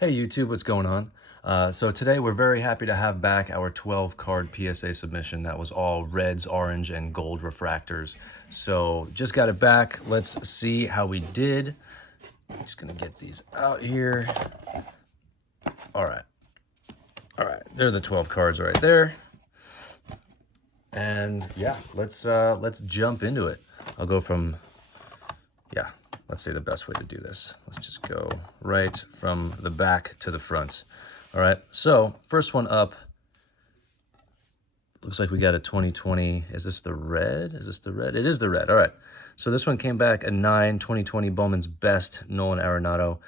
Hey YouTube, what's going on? So today we're very happy to have back our 12 card PSA submission. That was all reds, orange, and gold refractors. So just got it back. Let's see how we did. I'm just gonna get these out here. All right. They're the 12 cards right there. And yeah, let's jump into it. I'll go from, let's say the best way to do this. Let's just go right from the back to the front. All right, so first one up, looks like we got a 2020. Is this the red? Is this the red? It is the red. All right, so this one came back a 9, 2020 Bowman's Best, Nolan Arenado.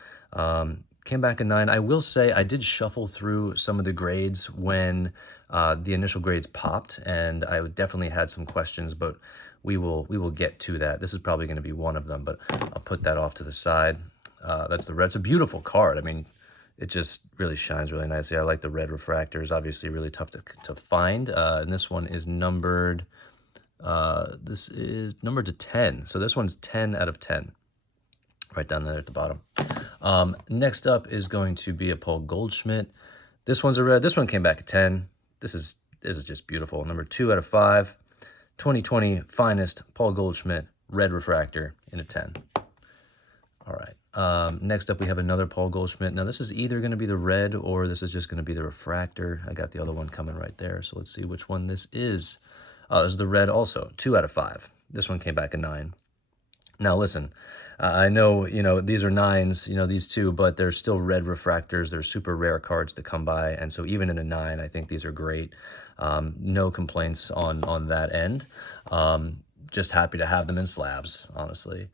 Came back a 9. I will say I did shuffle through some of the grades when the initial grades popped, and I definitely had some questions, but we will get to that. This is probably going to be one of them, but I'll put that off to the side. That's the red. It's a beautiful card. I mean, it just really shines really nicely. I like the Red Refractors. Obviously, really tough to find. And this one is numbered. This is numbered to 10. So this one's 10 out of 10. Right down there at the bottom. Next up is going to be a Paul Goldschmidt. This one's a red. This one came back at 10. This is just beautiful. Number 2 out of 5. 2020 Finest Paul Goldschmidt Red Refractor in a 10. All right. Next up, we have another Paul Goldschmidt. Now, this is either going to be the red or this is just going to be the refractor. I got the other one coming right there. So let's see which one this is. This is the red also. 2 out of 5. This one came back a 9. Now, listen, I know, these are 9s, these two, but they're still red refractors. They're super rare cards to come by. And so even in a 9, I think these are great. No complaints on that end. Just happy to have them in slabs, honestly.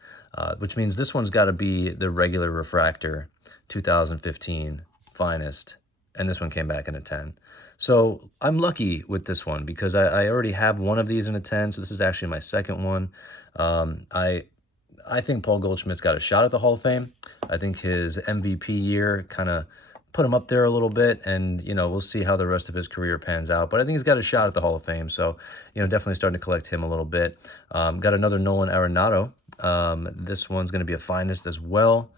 Which means this one's got to be the regular refractor, 2015 Finest. And this one came back in a 10. So I'm lucky with this one because I already have one of these in a 10. So this is actually my second one. I think Paul Goldschmidt's got a shot at the Hall of Fame. I think his MVP year kind of put him up there a little bit, and we'll see how the rest of his career pans out. But I think he's got a shot at the Hall of Fame, so definitely starting to collect him a little bit. Got another Nolan Arenado. This one's going to be a Finest as well.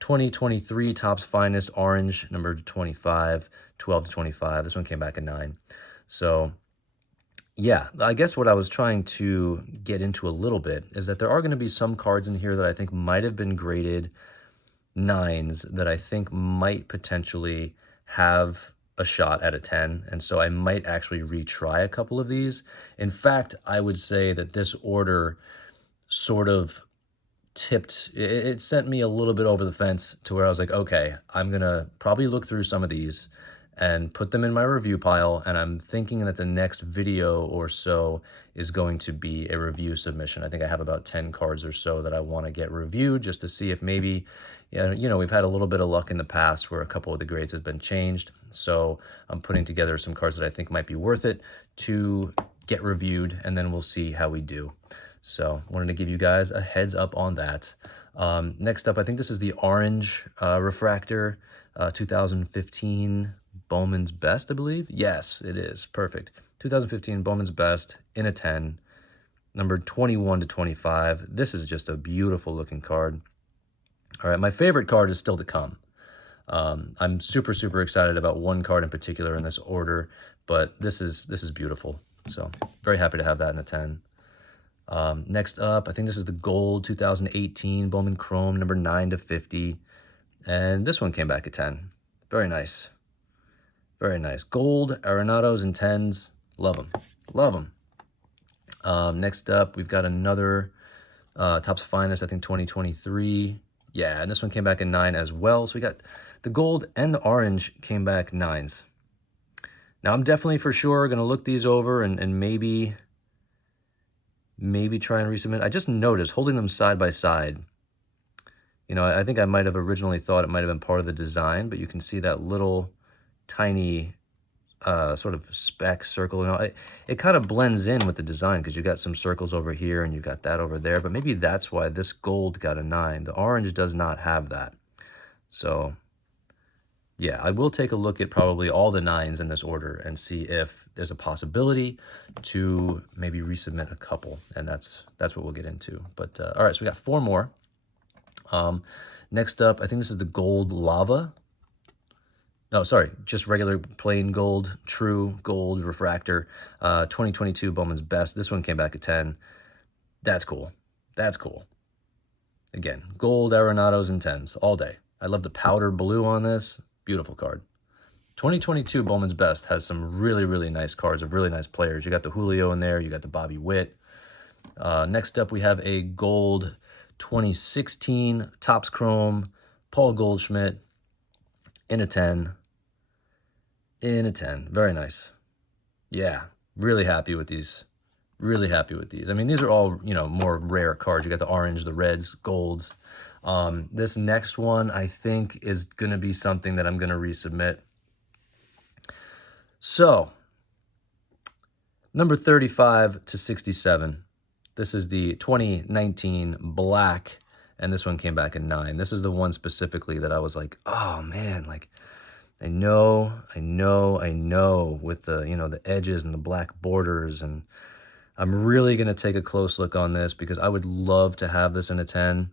2023 Topps Finest Orange, number 25, 12 to 25. This one came back at 9. So yeah, I guess what I was trying to get into a little bit is that there are going to be some cards in here that I think might have been graded 9s that I think might potentially have a shot at a 10. And so I might actually retry a couple of these. In fact, I would say that this order sort of tipped, it sent me a little bit over the fence to where I was like, okay, I'm going to probably look through some of these and put them in my review pile, and I'm thinking that the next video or so is going to be a review submission. I think I have about 10 cards or so that I want to get reviewed just to see if maybe, we've had a little bit of luck in the past where a couple of the grades have been changed. So I'm putting together some cards that I think might be worth it to get reviewed, and then we'll see how we do. So wanted to give you guys a heads up on that. Next up, I think this is the orange refractor, 2015 Bowman's Best, I believe. Yes, it is. Perfect. 2015 Bowman's Best in a 10, number 21 to 25. This is just a beautiful looking card. All right, my favorite card is still to come. I'm super, super excited about one card in particular in this order, but this is beautiful. So very happy to have that in a 10. Next up, I think this is the gold 2018 Bowman Chrome, number 9 to 50. And this one came back at 10. Very nice. Very nice. Gold, Arenados and 10s. Love them. Love them. Next up, we've got another Topps Finest, I think 2023. Yeah, and this one came back in 9 as well. So we got the gold and the orange came back 9s. Now, I'm definitely for sure going to look these over and maybe try and resubmit. I just noticed holding them side by side, I think I might have originally thought it might have been part of the design, but you can see that little tiny sort of speck circle. It kind of blends in with the design because you got some circles over here and you got that over there, but maybe that's why this gold got a 9. The orange does not have that. So yeah, I will take a look at probably all the 9s in this order and see if there's a possibility to maybe resubmit a couple, and that's what we'll get into. But all right, so we got 4 more. Next up, I think this is the gold lava. No, sorry, just regular plain gold, true gold refractor. 2022 Bowman's Best. This one came back at 10. That's cool. That's cool. Again, gold Arenados and 10s all day. I love the powder blue on this. Beautiful card. 2022 Bowman's Best has some really, really nice cards of really nice players. You got the Julio in there. You got the Bobby Witt. Next up, we have a gold 2016 Topps Chrome Paul Goldschmidt in a 10. In a 10. Very nice. Yeah, really happy with these. Really happy with these. I mean, these are all, you know, more rare cards. You got the orange, the reds, golds. This next one, I think, is going to be something that I'm going to resubmit. So, number 35 to 67. This is the 2019 black, and this one came back at 9. This is the one specifically that I was like, oh man, like, I know, with the, you know, the edges and the black borders, and I'm really going to take a close look on this because I would love to have this in a 10.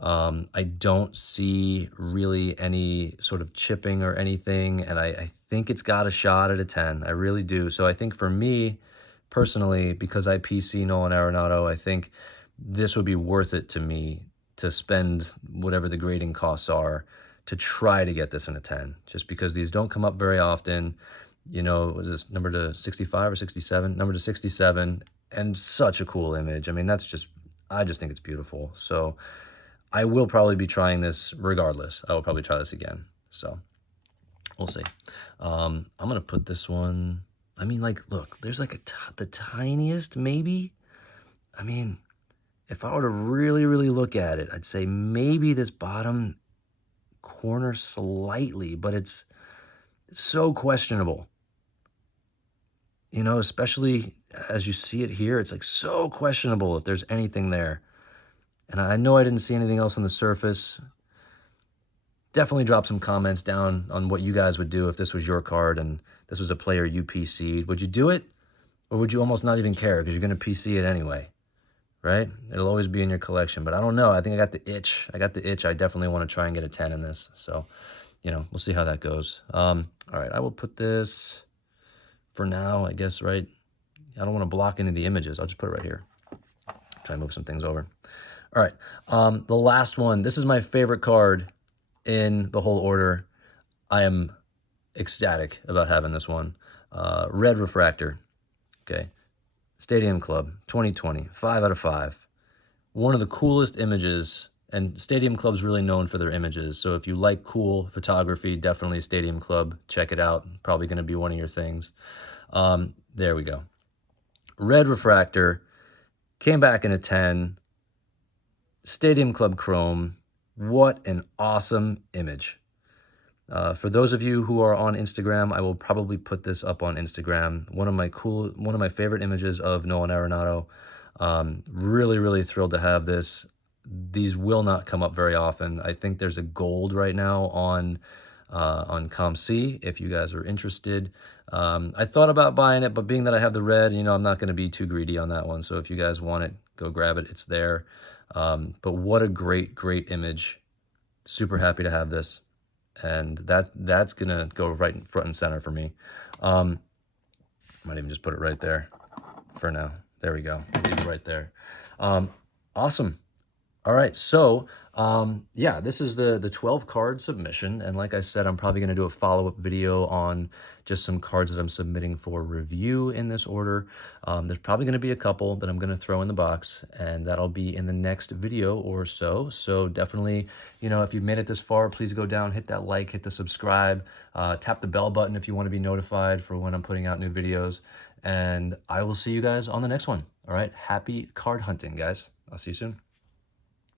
I don't see really any sort of chipping or anything, and I think it's got a shot at a 10. I really do. So I think for me, personally, because I PC Nolan Arenado, I think this would be worth it to me to spend whatever the grading costs are to try to get this in a 10, just because these don't come up very often. You know, was this number to 65 or 67? Number to 67, and such a cool image. I mean, that's just, I just think it's beautiful. So I will probably be trying this regardless. I will probably try this again. So we'll see. I'm going to put this one, I mean, like, look, there's like the tiniest, maybe. I mean, if I were to really, really look at it, I'd say maybe this bottom corner slightly, but it's so questionable. You know, especially as you see it here, it's like so questionable if there's anything there. And I know I didn't see anything else on the surface. Definitely drop some comments down on what you guys would do if this was your card and this was a player you PC'd. Would you do it? Or would you almost not even care because you're going to PC it anyway? Right? It'll always be in your collection. But I don't know. I think I got the itch. I definitely want to try and get a 10 in this. So, you know, we'll see how that goes. All right, I will put this for now, I guess, right? I don't want to block any of the images. I'll just put it right here. Try and move some things over. All right, the last one. This is my favorite card in the whole order. I am ecstatic about having this one. Red Refractor, okay. Stadium Club, 2020, 5 out of 5. One of the coolest images, and Stadium Club's really known for their images. So if you like cool photography, definitely Stadium Club. Check it out. Probably going to be one of your things. There we go. Red Refractor, came back in a 10. Stadium Club Chrome. What an awesome image. For those of you who are on Instagram, I will probably put this up on Instagram. One of my favorite images of Nolan Arenado. Really, really thrilled to have this. These will not come up very often. I think there's a gold right now on ComC if you guys are interested. I thought about buying it, but being that I have the red, you know, I'm not going to be too greedy on that one. So if you guys want it, go grab it. It's there. But what a great, great image. Super happy to have this. And that's going to go right in front and center for me. Might even just put it right there for now. There we go. Leave it right there. Awesome. All right, so yeah, this is the 12 card submission, and like I said, I'm probably going to do a follow-up video on just some cards that I'm submitting for review in this order. There's probably going to be a couple that I'm going to throw in the box, and that'll be in the next video or so. So definitely, you know, if you've made it this far, please go down, hit that like, hit the subscribe, tap the bell button if you want to be notified for when I'm putting out new videos, and I will see you guys on the next one. All right, happy card hunting, guys. I'll see you soon.